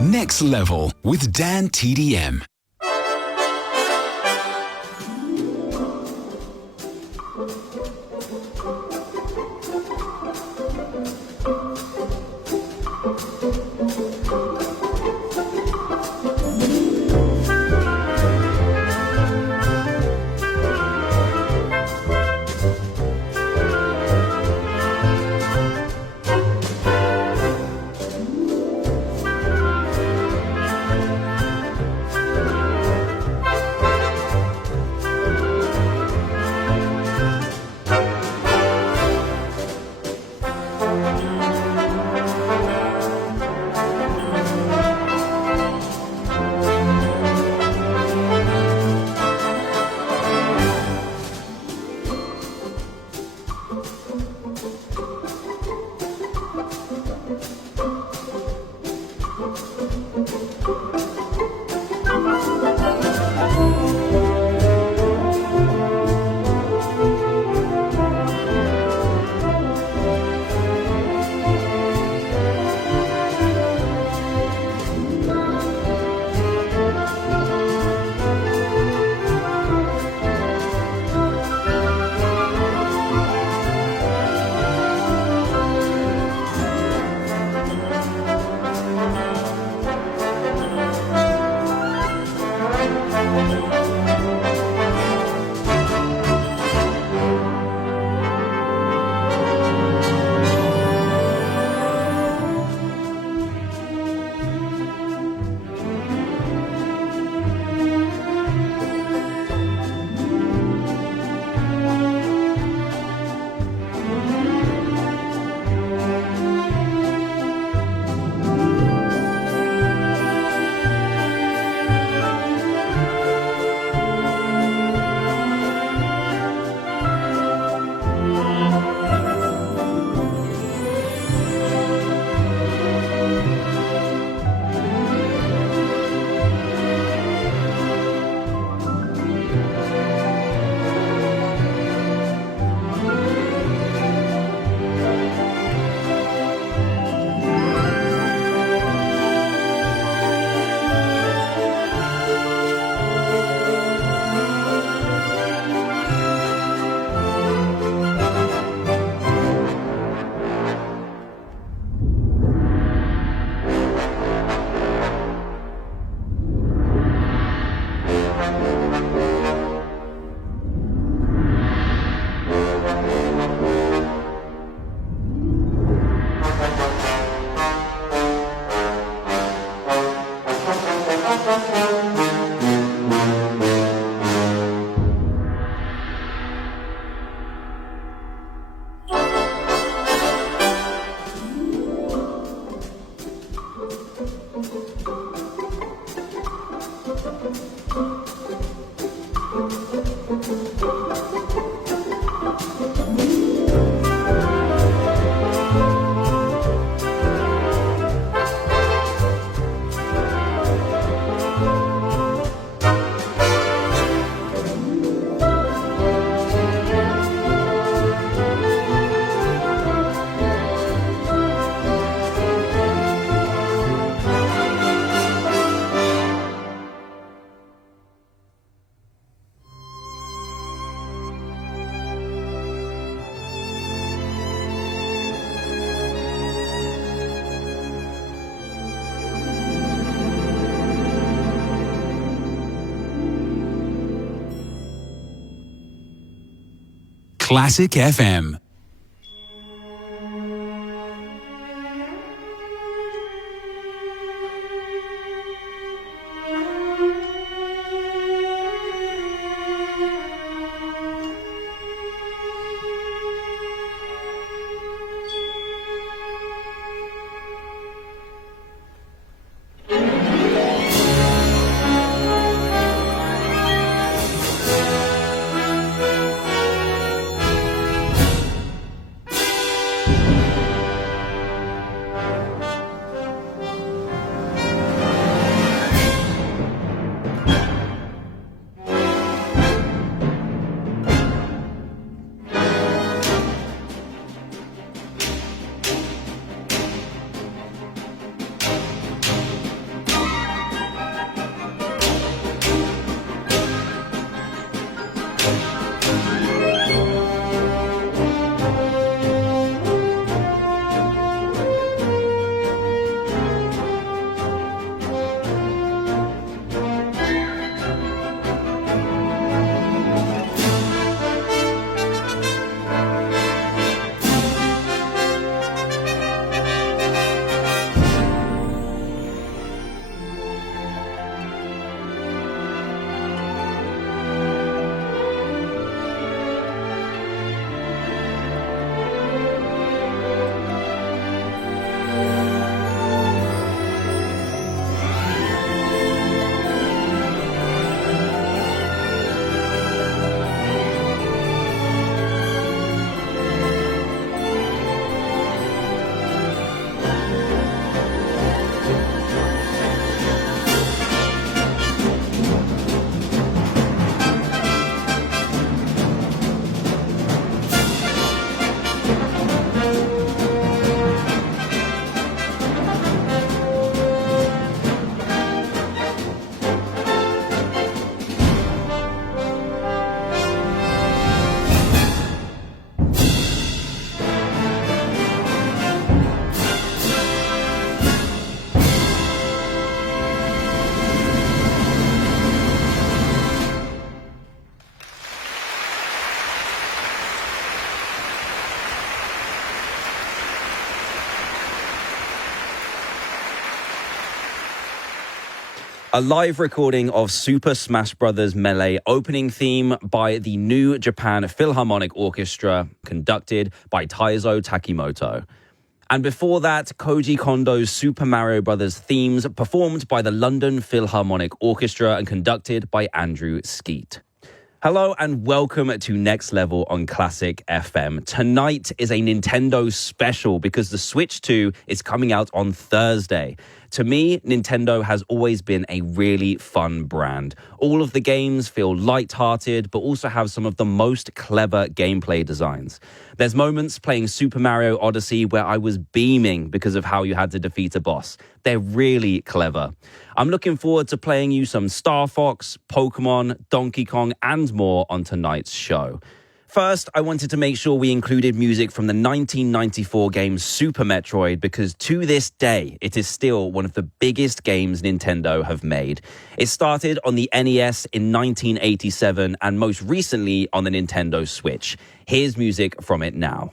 Next Level with DanTDM. Classic FM. A live recording of Super Smash Bros. Melee opening theme by the New Japan Philharmonic Orchestra, conducted by Taizo Takimoto. And before that, Koji Kondo's Super Mario Bros. Themes performed by the London Philharmonic Orchestra and conducted by Andrew Skeet. Hello and welcome to Next Level on Classic FM. Tonight is a Nintendo special because the Switch 2 is coming out on Thursday. To me, Nintendo has always been a really fun brand. All of the games feel light-hearted, but also have some of the most clever gameplay designs. There's moments playing Super Mario Odyssey where I was beaming because of how you had to defeat a boss. They're really clever. I'm looking forward to playing you some Star Fox, Pokemon, Donkey Kong, and more on tonight's show. First, I wanted to make sure we included music from the 1994 game Super Metroid because to this day, it is still one of the biggest games Nintendo have made. It started on the NES in 1987 and most recently on the Nintendo Switch. Here's music from it now.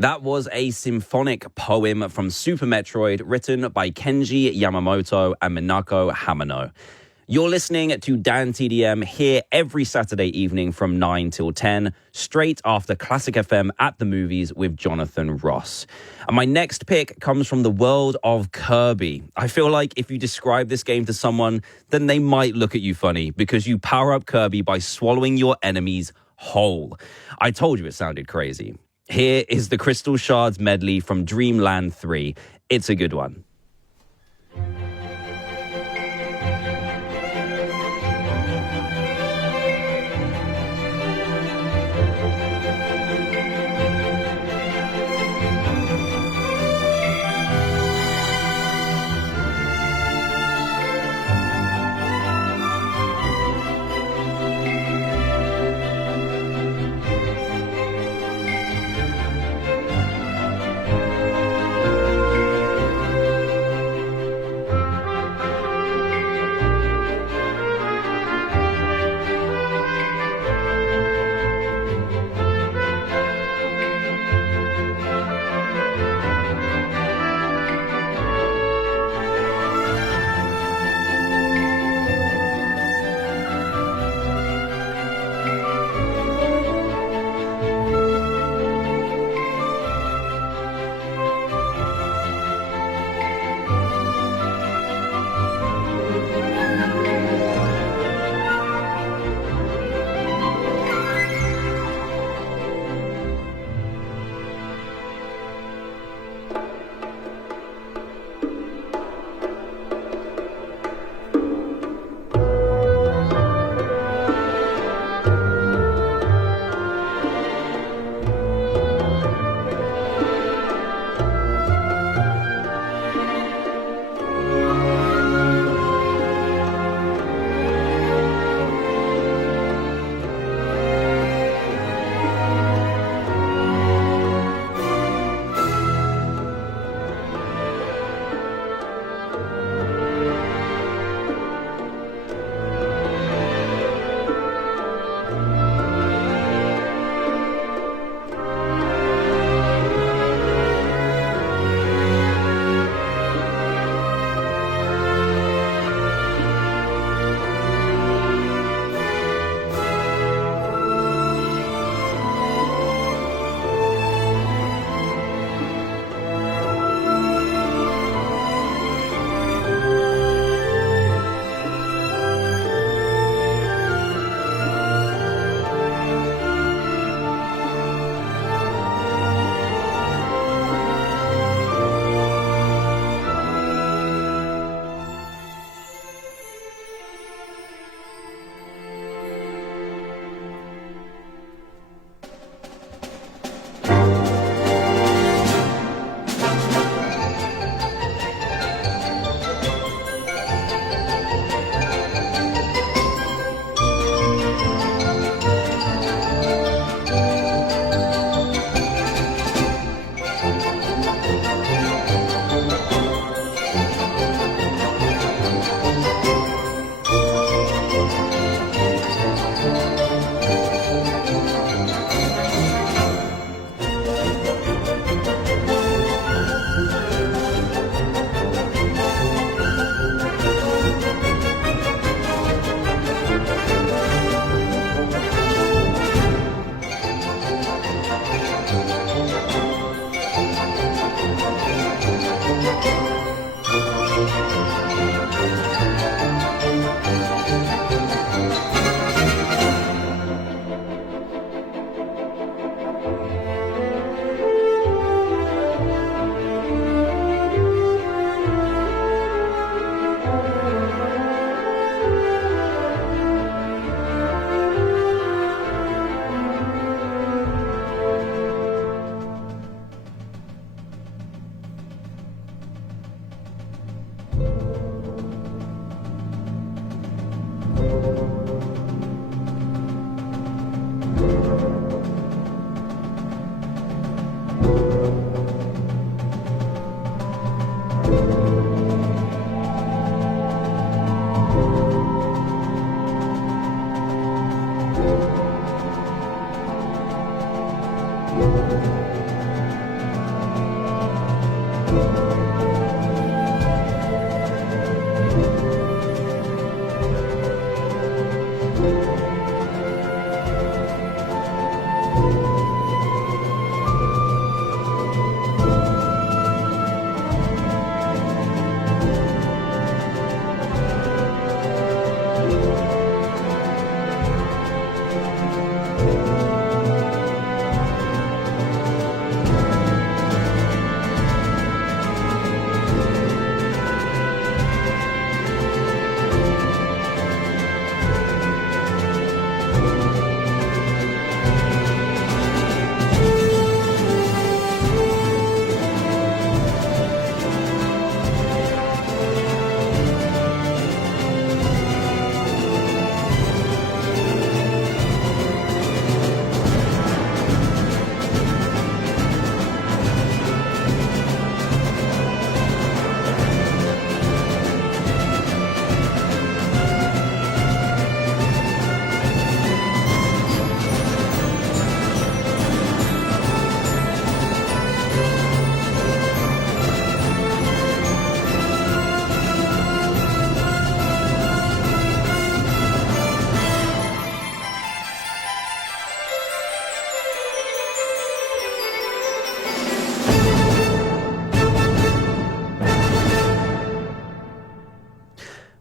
That was a symphonic poem from Super Metroid written by Kenji Yamamoto and Minako Hamano. You're listening to DanTDM here every Saturday evening from 9 till 10, straight after Classic FM at the movies with Jonathan Ross. And my next pick comes from the world of Kirby. I feel like if you describe this game to someone, then they might look at you funny because you power up Kirby by swallowing your enemies whole. I told you it sounded crazy. Here is the Crystal Shards medley from Dreamland 3. It's a good one.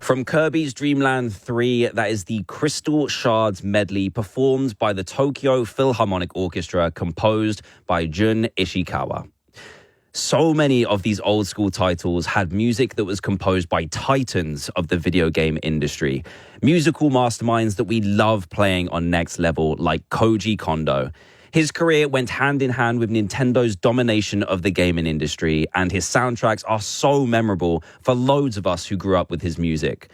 From Kirby's Dream Land 3, that is the Crystal Shards medley performed by the Tokyo Philharmonic Orchestra, composed by Jun Ishikawa. So many of these old school titles had music that was composed by titans of the video game industry. Musical masterminds that we love playing on Next Level, like Koji Kondo. His career went hand in hand with Nintendo's domination of the gaming industry, and his soundtracks are so memorable for loads of us who grew up with his music.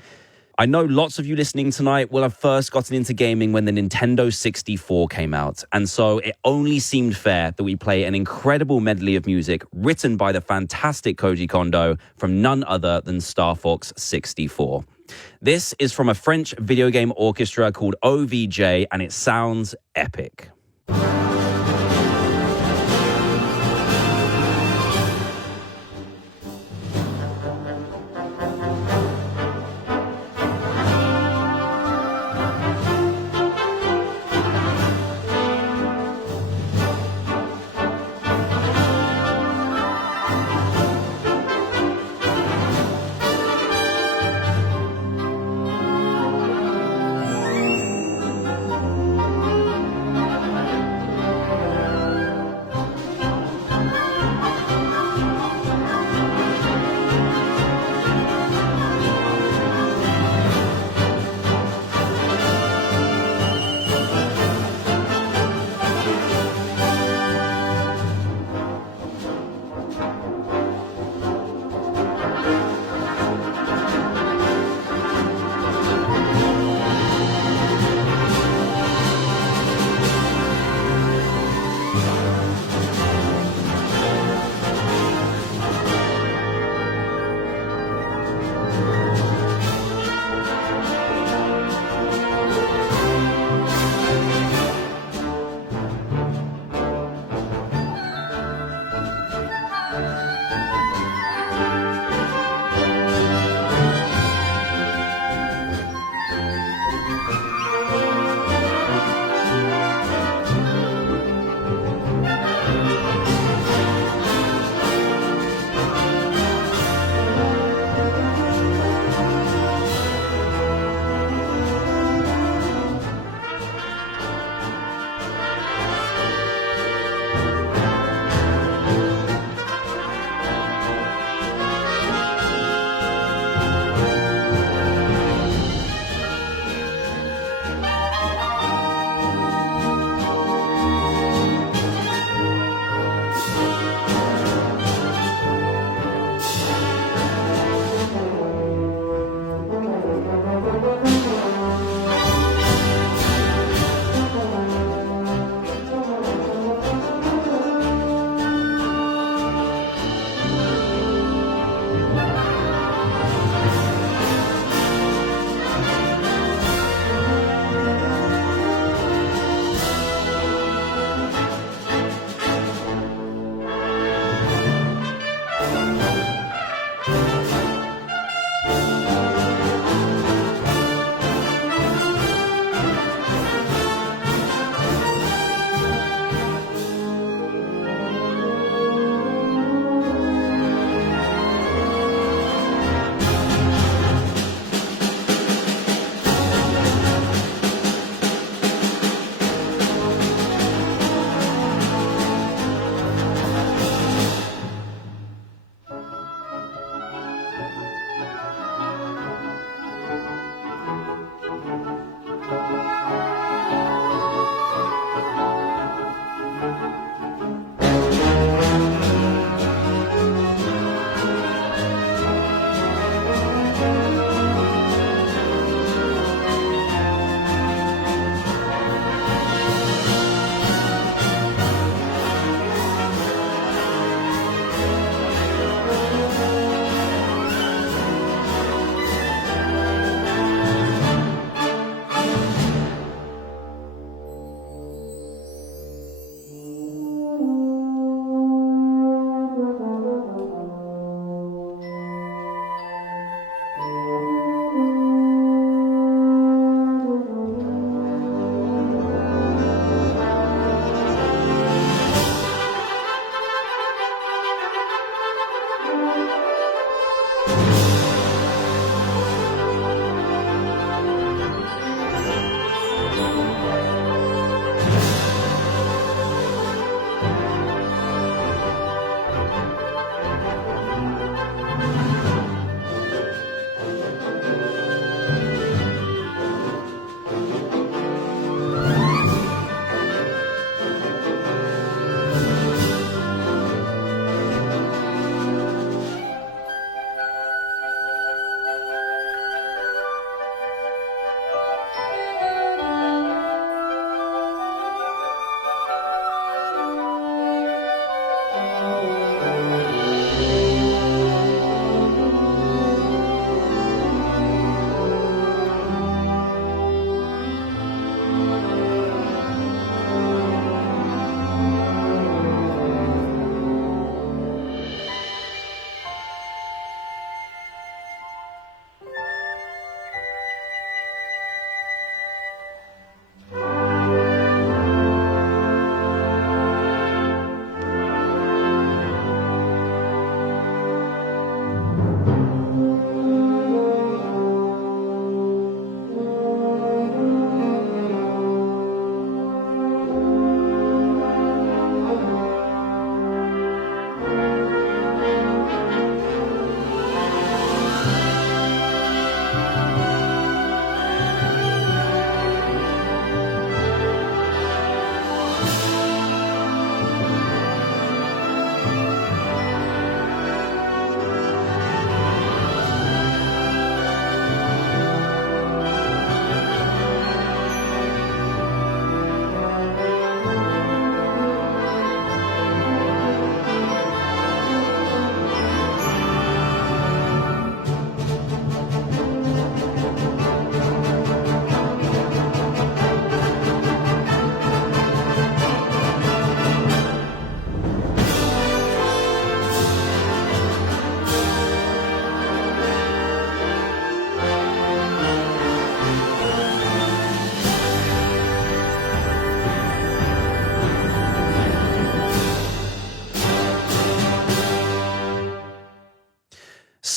I know lots of you listening tonight will have first gotten into gaming when the Nintendo 64 came out, and so it only seemed fair that we play an incredible medley of music written by the fantastic Koji Kondo from none other than Star Fox 64. This is from a French video game orchestra called OVJ, and it sounds epic.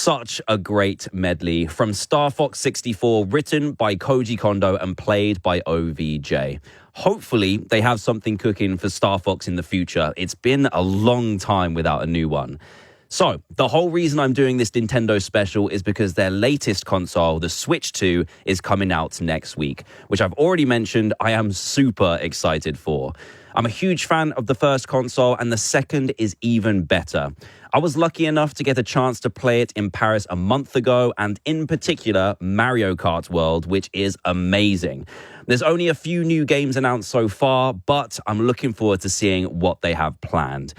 such a great medley from Star Fox 64, written by Koji Kondo and played by OVJ. Hopefully, they have something cooking for Star Fox in the future. It's been a long time without a new one. So, the whole reason I'm doing this Nintendo special is because their latest console, the Switch 2, is coming out next week, which I've already mentioned I am super excited for. I'm a huge fan of the first console, and the second is even better. I was lucky enough to get a chance to play it in Paris a month ago, and in particular, Mario Kart World, which is amazing. There's only a few new games announced so far, but I'm looking forward to seeing what they have planned.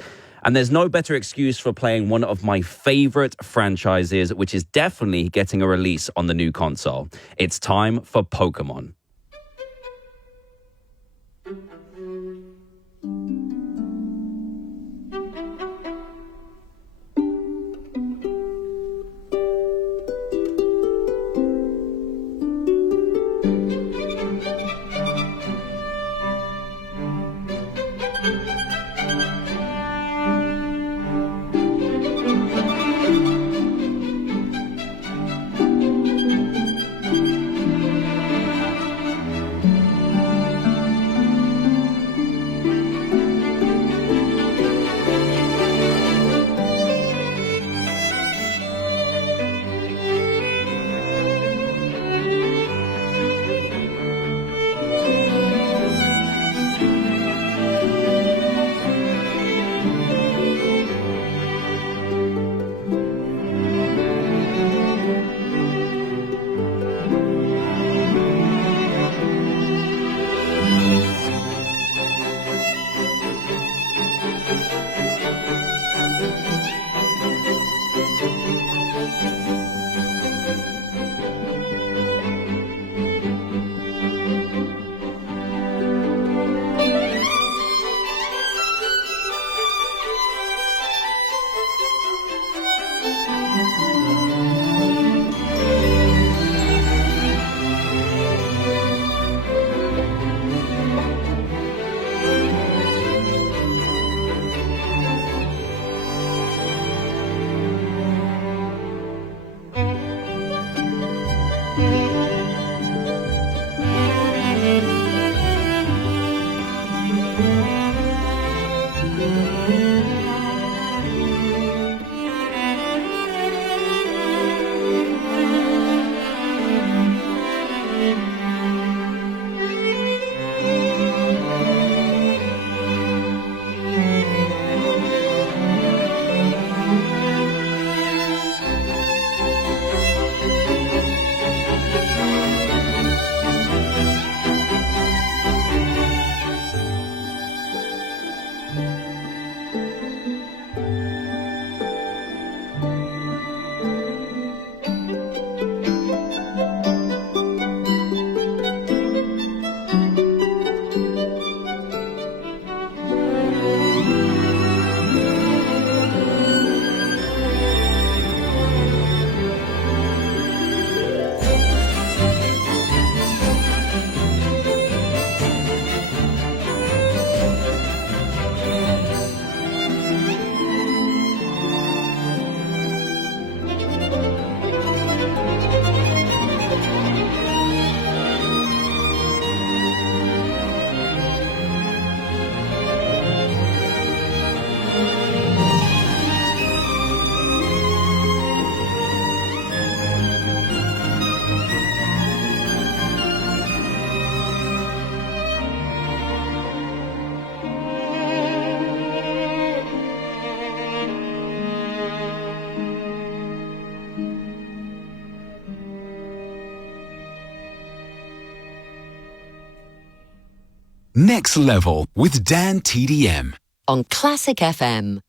And there's no better excuse for playing one of my favorite franchises, which is definitely getting a release on the new console. It's time for Pokemon. Next Level with DanTDM on Classic FM.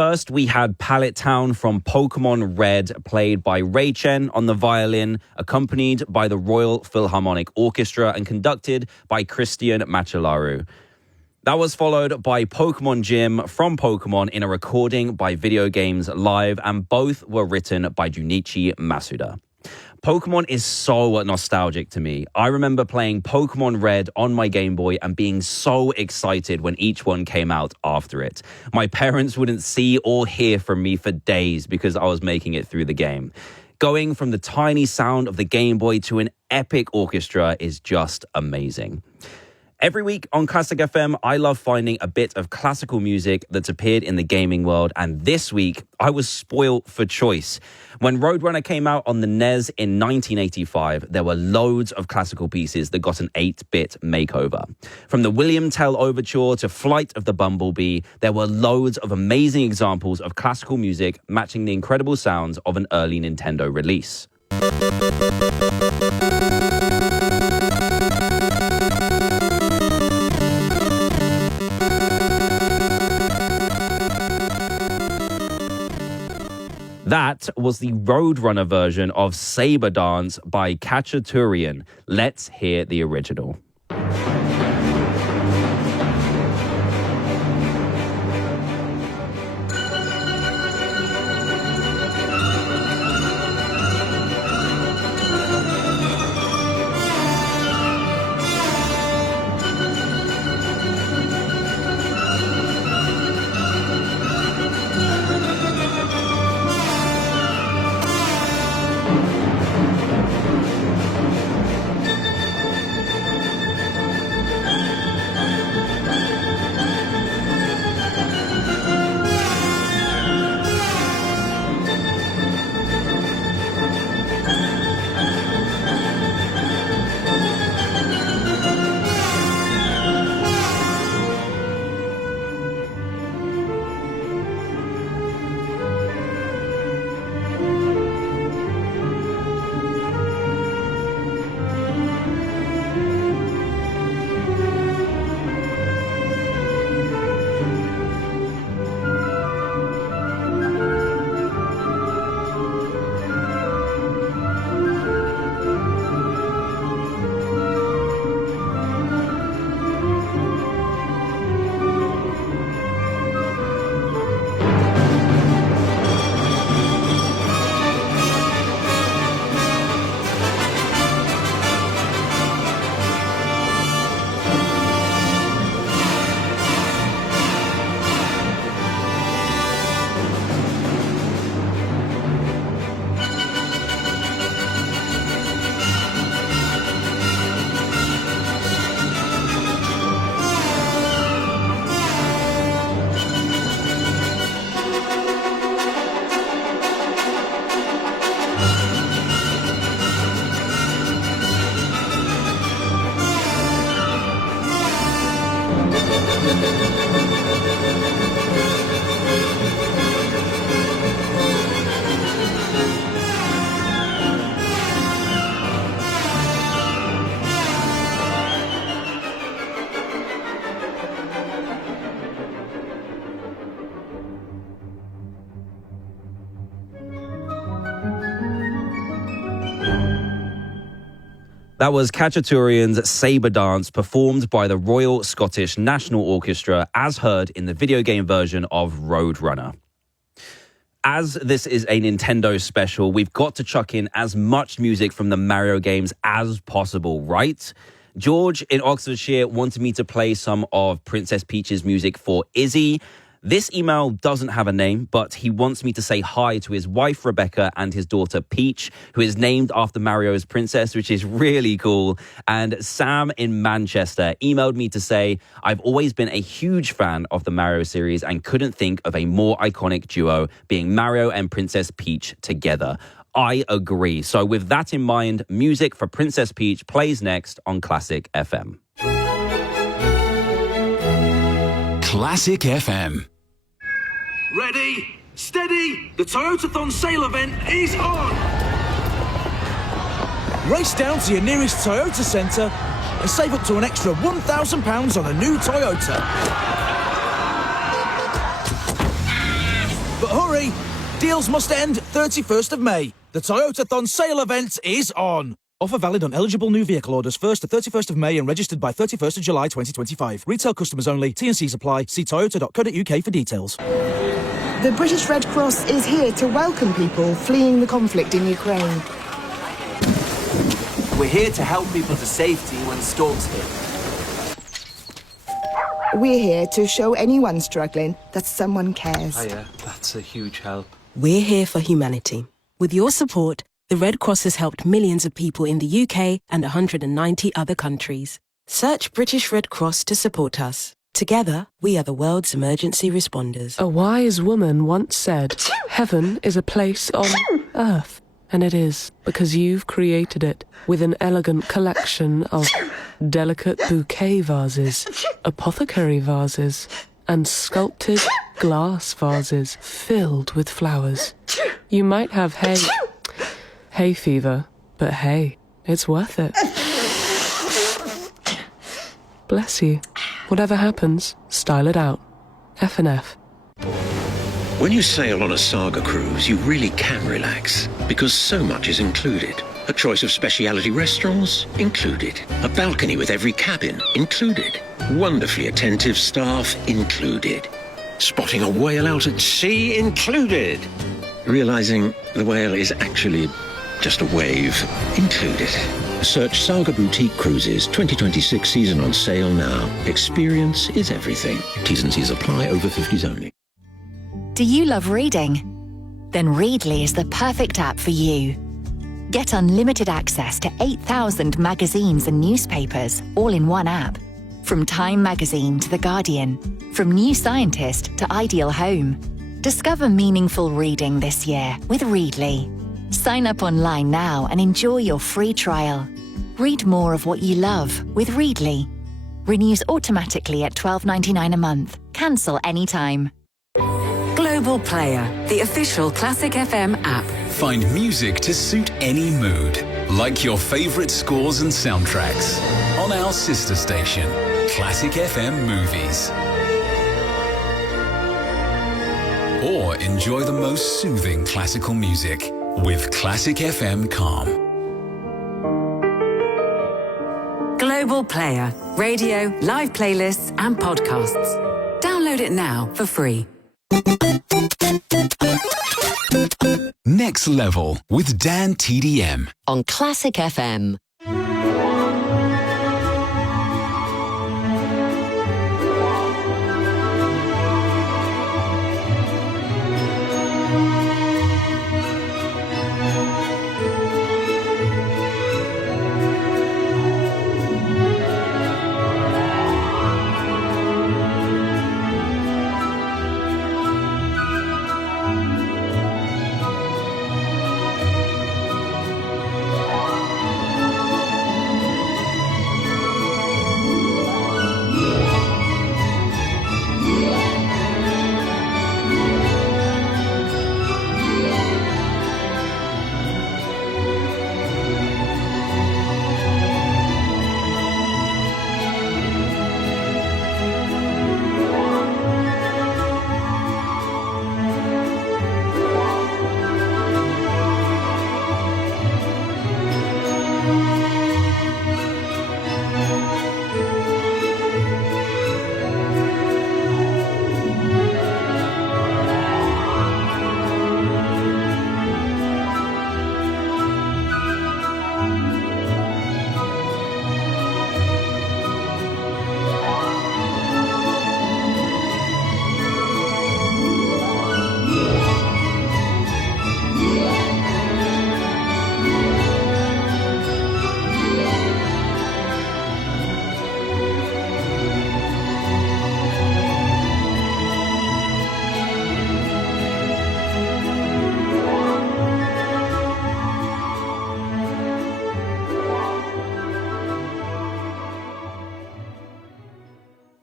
First, we had Pallet Town from Pokemon Red, played by Ray Chen on the violin, accompanied by the Royal Philharmonic Orchestra and conducted by Christian Machellaru. That was followed by Pokemon Gym from Pokemon in a recording by Video Games Live, and both were written by Junichi Masuda. Pokemon is so nostalgic to me. I remember playing Pokemon Red on my Game Boy and being so excited when each one came out after it. My parents wouldn't see or hear from me for days because I was making it through the game. Going from the tiny sound of the Game Boy to an epic orchestra is just amazing. Every week on Classic FM, I love finding a bit of classical music that's appeared in the gaming world, and this week, I was spoiled for choice. When Roadrunner came out on the NES in 1985, there were loads of classical pieces that got an 8-bit makeover. From the William Tell Overture to Flight of the Bumblebee, there were loads of amazing examples of classical music matching the incredible sounds of an early Nintendo release. That was the Roadrunner version of Saber Dance by Khachaturian. Let's hear the original. That was Khachaturian's Saber Dance, performed by the Royal Scottish National Orchestra, as heard in the video game version of Roadrunner. As this is a Nintendo special, we've got to chuck in as much music from the Mario games as possible, right? George in Oxfordshire wanted me to play some of Princess Peach's music for Izzy. This email doesn't have a name, but he wants me to say hi to his wife, Rebecca, and his daughter, Peach, who is named after Mario's princess, which is really cool. And Sam in Manchester emailed me to say, I've always been a huge fan of the Mario series and couldn't think of a more iconic duo being Mario and Princess Peach together. I agree. So with that in mind, music for Princess Peach plays next on Classic FM. Classic FM. Ready, steady, the Toyotathon sale event is on! Race down to your nearest Toyota centre and save up to an extra £1,000 on a new Toyota. But hurry! Deals must end 31st of May. The Toyotathon sale event is on. Offer valid on eligible new vehicle orders 1st to 31st of May and registered by 31st of July 2025. Retail customers only. T&Cs apply. See toyota.co.uk for details. The British Red Cross is here to welcome people fleeing the conflict in Ukraine. We're here to help people to safety when storms hit. We're here to show anyone struggling that someone cares. Hiya, that's a huge help. We're here for humanity. With your support, the Red Cross has helped millions of people in the UK and 190 other countries. Search British Red Cross to support us. Together, we are the world's emergency responders. A wise woman once said, "Heaven is a place on earth." And it is, because you've created it with an elegant collection of delicate bouquet vases, apothecary vases, and sculpted glass vases filled with flowers. You might have hay fever, but hey, it's worth it. Bless you. Whatever happens, style it out. F&F. When you sail on a Saga cruise, you really can relax, because so much is included. A choice of specialty restaurants? Included. A balcony with every cabin? Included. Wonderfully attentive staff? Included. Spotting a whale out at sea? Included. Realizing the whale is actually just a wave? Included. Search Saga Boutique Cruises 2026 season on sale now. Experience is everything. T's and C's apply, over 50s only. Do you love reading? Then Readly is the perfect app for you. Get unlimited access to 8,000 magazines and newspapers, all in one app. From Time Magazine to The Guardian, from New Scientist to Ideal Home. Discover meaningful reading this year with Readly. Sign up online now and enjoy your free trial. Read more of what you love with Readly. Renews automatically at $12.99 a month. Cancel anytime. Global Player, the official Classic FM app. Find music to suit any mood, like your favorite scores and soundtracks, on our sister station, Classic FM Movies. Or enjoy the most soothing classical music with Classic FM Calm. Global Player, radio, live playlists, and podcasts. Download it now for free. Next Level with DanTDM On Classic FM.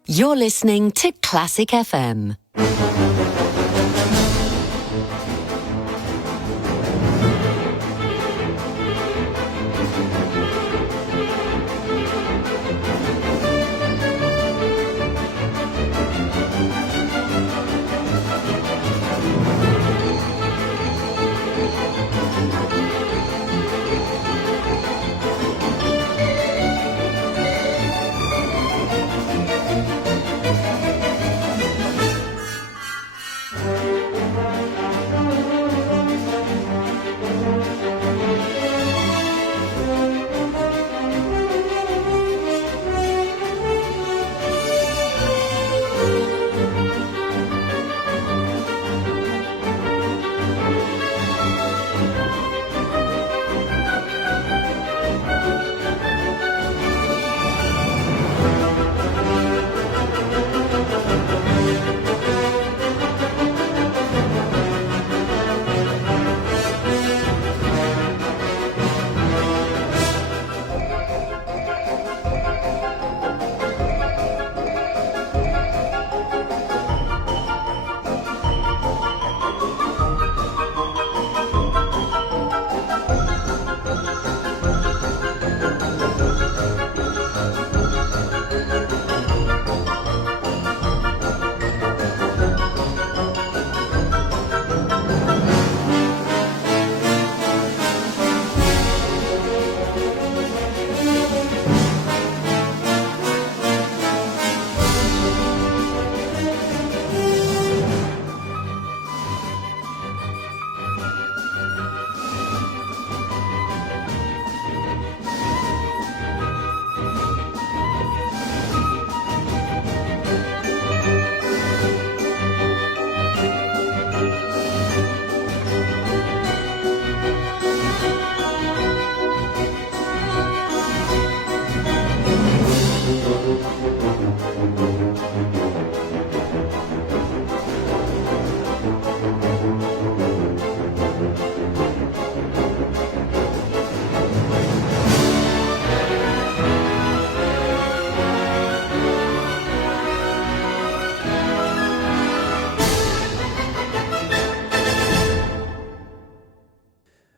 You're listening to Classic FM.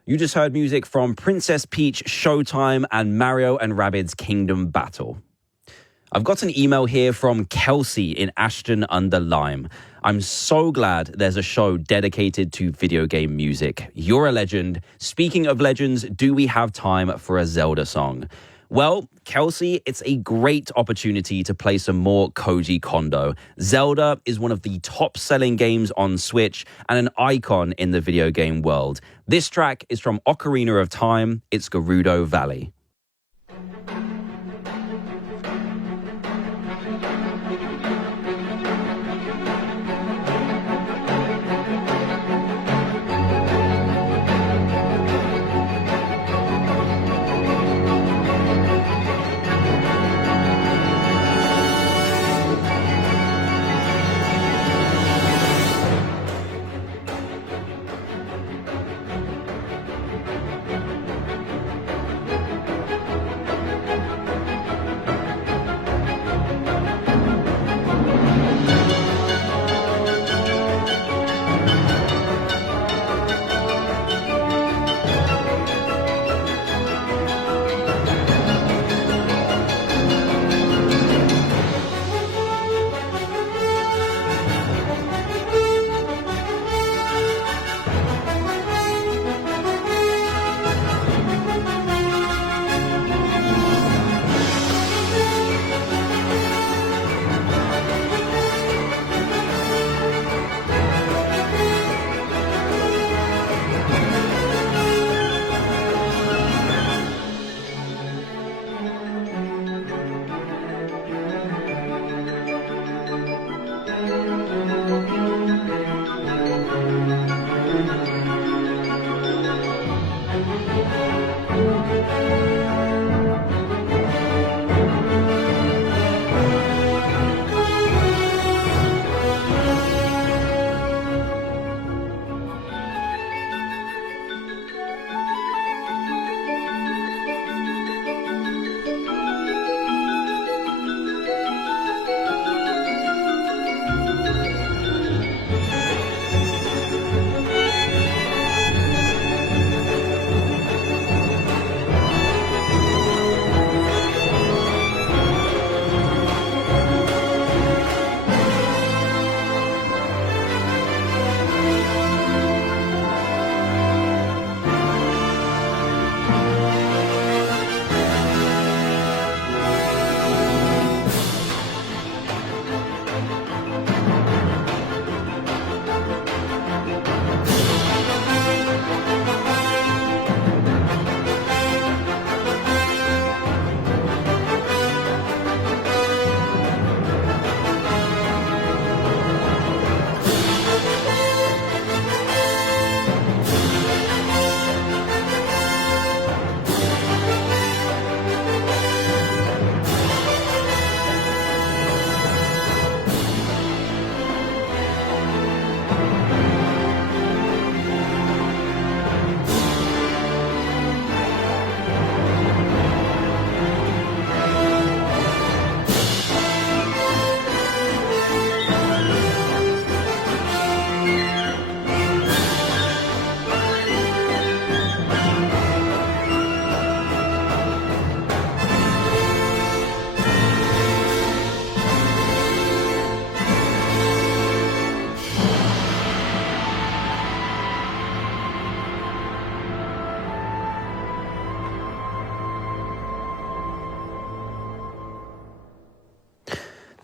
You just heard music from Princess Peach Showtime and Mario and Rabbids Kingdom Battle. I've got an email here from Kelsey in Ashton under Lyme. I'm so glad there's a show dedicated to video game music. You're a legend. Speaking of legends, do we have time for a Zelda song? Well, Kelsey, it's a great opportunity to play some more Koji Kondo. Zelda is one of the top-selling games on Switch and an icon in the video game world. This track is from Ocarina of Time. It's Gerudo Valley.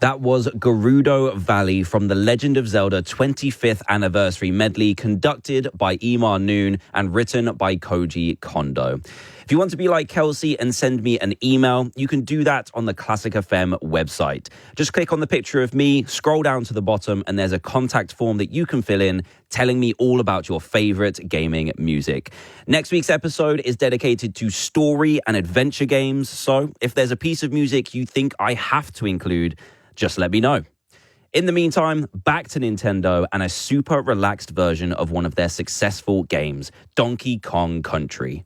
That was Gerudo Valley from the Legend of Zelda 25th Anniversary Medley, conducted by Imar Noon and written by Koji Kondo. If you want to be like Kelsey and send me an email, you can do that on the Classic FM website. Just click on the picture of me, scroll down to the bottom, and there's a contact form that you can fill in telling me all about your favorite gaming music. Next week's episode is dedicated to story and adventure games, so if there's a piece of music you think I have to include, just let me know. In the meantime, back to Nintendo and a super relaxed version of one of their successful games, Donkey Kong Country.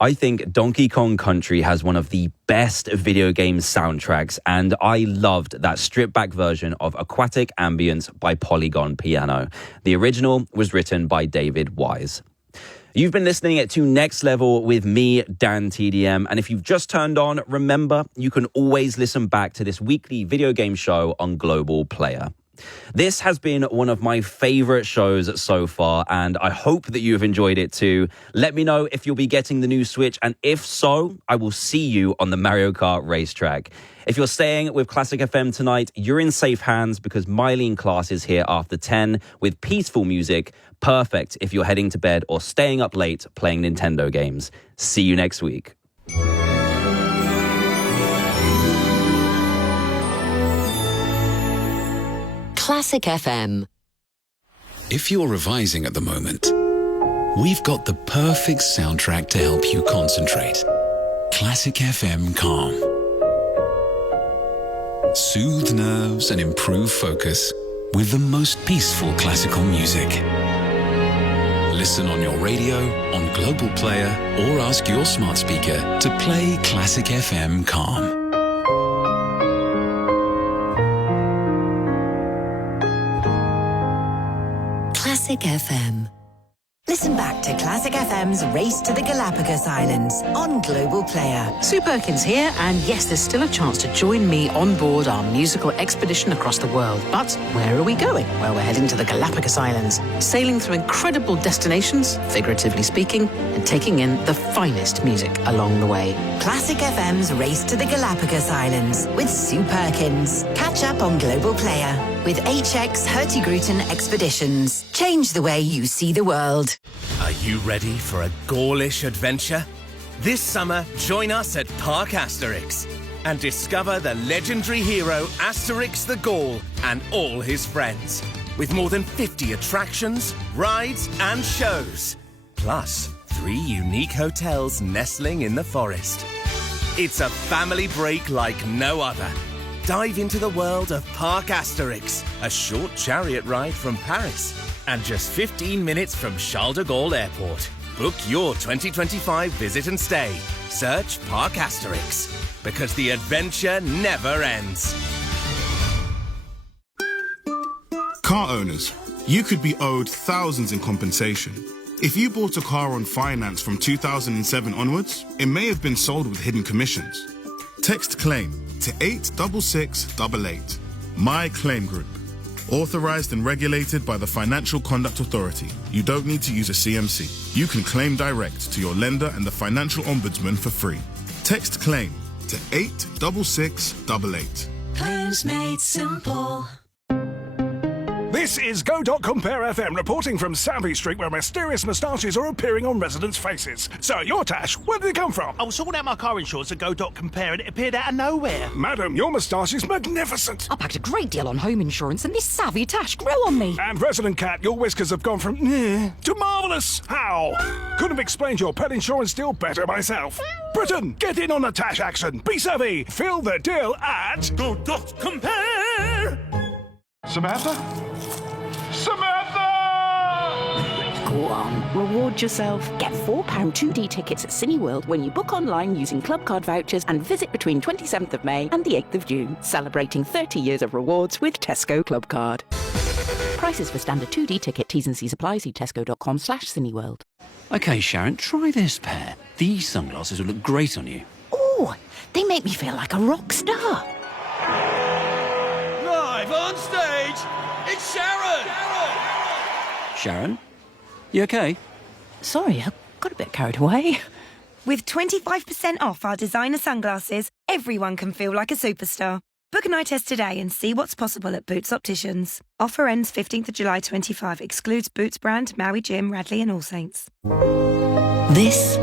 I think Donkey Kong Country has one of the best video game soundtracks, and I loved that stripped-back version of Aquatic Ambience by Polygon Piano. The original was written by David Wise. You've been listening to Next Level with me, DanTDM, and if you've just turned on, remember, you can always listen back to this weekly video game show on Global Player. This has been one of my favorite shows so far, and I hope that you have enjoyed it too. Let me know if you'll be getting the new Switch, and if so, I will see you on the Mario Kart racetrack. If you're staying with Classic FM tonight, you're in safe hands because Mylene Class is here after 10 with peaceful music, perfect if you're heading to bed or staying up late playing Nintendo games. See you next week. Classic FM. If you're revising at the moment, we've got the perfect soundtrack to help you concentrate. Classic FM Calm. Soothe nerves and improve focus with the most peaceful classical music. Listen on your radio, on Global Player, or ask your smart speaker to play Classic FM Calm. Classic FM. Listen back to Classic FM's Race to the Galapagos Islands on Global Player. Sue Perkins here, and yes, there's still a chance to join me on board our musical expedition across the world. But where are we going? Well, we're heading to the Galapagos Islands, sailing through incredible destinations, figuratively speaking, and taking in the finest music along the way. Classic FM's Race to the Galapagos Islands with Sue Perkins. Catch up on Global Player with HX Hurtigruten Expeditions. Change the way you see the world. Are you ready for a Gaulish adventure? This summer, join us at Park Asterix and discover the legendary hero Asterix the Gaul and all his friends. With more than 50 attractions, rides and shows. Plus, 3 unique hotels nestling in the forest. It's a family break like no other. Dive into the world of Park Asterix, a short chariot ride from Paris, and just 15 minutes from Charles de Gaulle Airport. Book your 2025 visit and stay. Search Park Asterix, because the adventure never ends. Car owners, you could be owed thousands in compensation. If you bought a car on finance from 2007 onwards, it may have been sold with hidden commissions. Text claim to 86688. My Claim Group. Authorized and regulated by the Financial Conduct Authority. You don't need to use a CMC. You can claim direct to your lender and the Financial Ombudsman for free. Text claim to 86688. Claims made simple. This is Go.Compare FM reporting from Savvy Street, where mysterious moustaches are appearing on residents' faces. So, your Tash, where did it come from? I was sorting out my car insurance at Go.Compare and it appeared out of nowhere. Madam, your moustache is magnificent. I packed a great deal on home insurance and this savvy Tash grew on me. And Resident Cat, your whiskers have gone from to marvellous. How? Couldn't have explained your pet insurance deal better myself. Britain, get in on the Tash action. Be savvy. Fill the deal at Go.Compare. Samantha? Go on, reward yourself. Get £4 2D tickets at Cineworld when you book online using club card vouchers and visit between 27th of May and the 8th of June, celebrating 30 years of rewards with Tesco Club Card. Prices for standard 2D ticket, T's and C's apply. See tesco.com/Cineworld. Okay, Sharon, try this pair. These sunglasses will look great on you. Oh, they make me feel like a rock star. Live on stage, it's Sharon! Sharon? You okay? Sorry, I got a bit carried away. With 25% off our designer sunglasses, everyone can feel like a superstar. Book an eye test today and see what's possible at Boots Opticians. Offer ends 15th of July 25. Excludes Boots brand, Maui Jim, Radley and All Saints. This